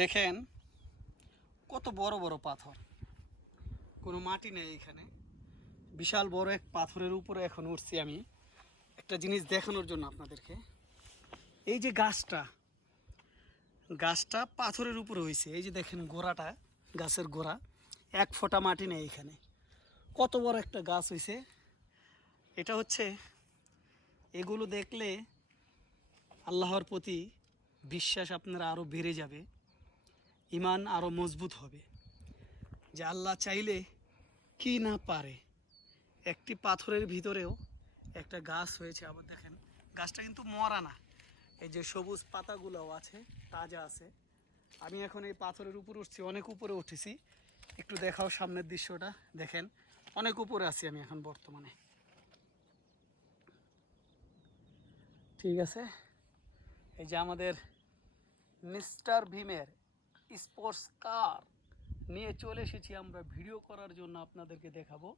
দেখেন কত বড় বড় পাথর, কোনো মাটি নেই এখানে। বিশাল বড় এক পাথরের উপরে এখন উঠছি আমি একটা জিনিস দেখানোর জন্য আপনাদেরকে। এই যে গাছটা পাথরের উপরে হয়েছে, এই যে দেখেন গোড়াটা, গাছের গোড়া, এক ফোঁটা মাটি নেই এখানে। কত বড় একটা গাছ হয়েছে। এটা হচ্ছে, এগুলো দেখলে আল্লাহর প্রতি বিশ্বাস আপনারা আরও বেড়ে যাবে, ইমান আরও মজবুত হবে, যে আল্লাহ চাইলে কি না পারে। একটি পাথরের ভিতরেও একটা গাছ হয়েছে। আবার দেখেন গাছটা কিন্তু মরা না, এই যে সবুজ পাতাগুলোও আছে, তাজা আছে। আমি এখন এই পাথরের উপরে উঠছি, অনেক উপরে উঠেছি। একটু দেখাও সামনের দৃশ্যটা, দেখেন অনেক উপরে আছি আমি এখন বর্তমানে। ঠিক আছে, এই যে আমাদের মিস্টার ভীমের স্পোর্টস কার নিয়ে চলে এসেছি আমরা ভিডিও করার জন্য, আপনাদেরকে দেখাবো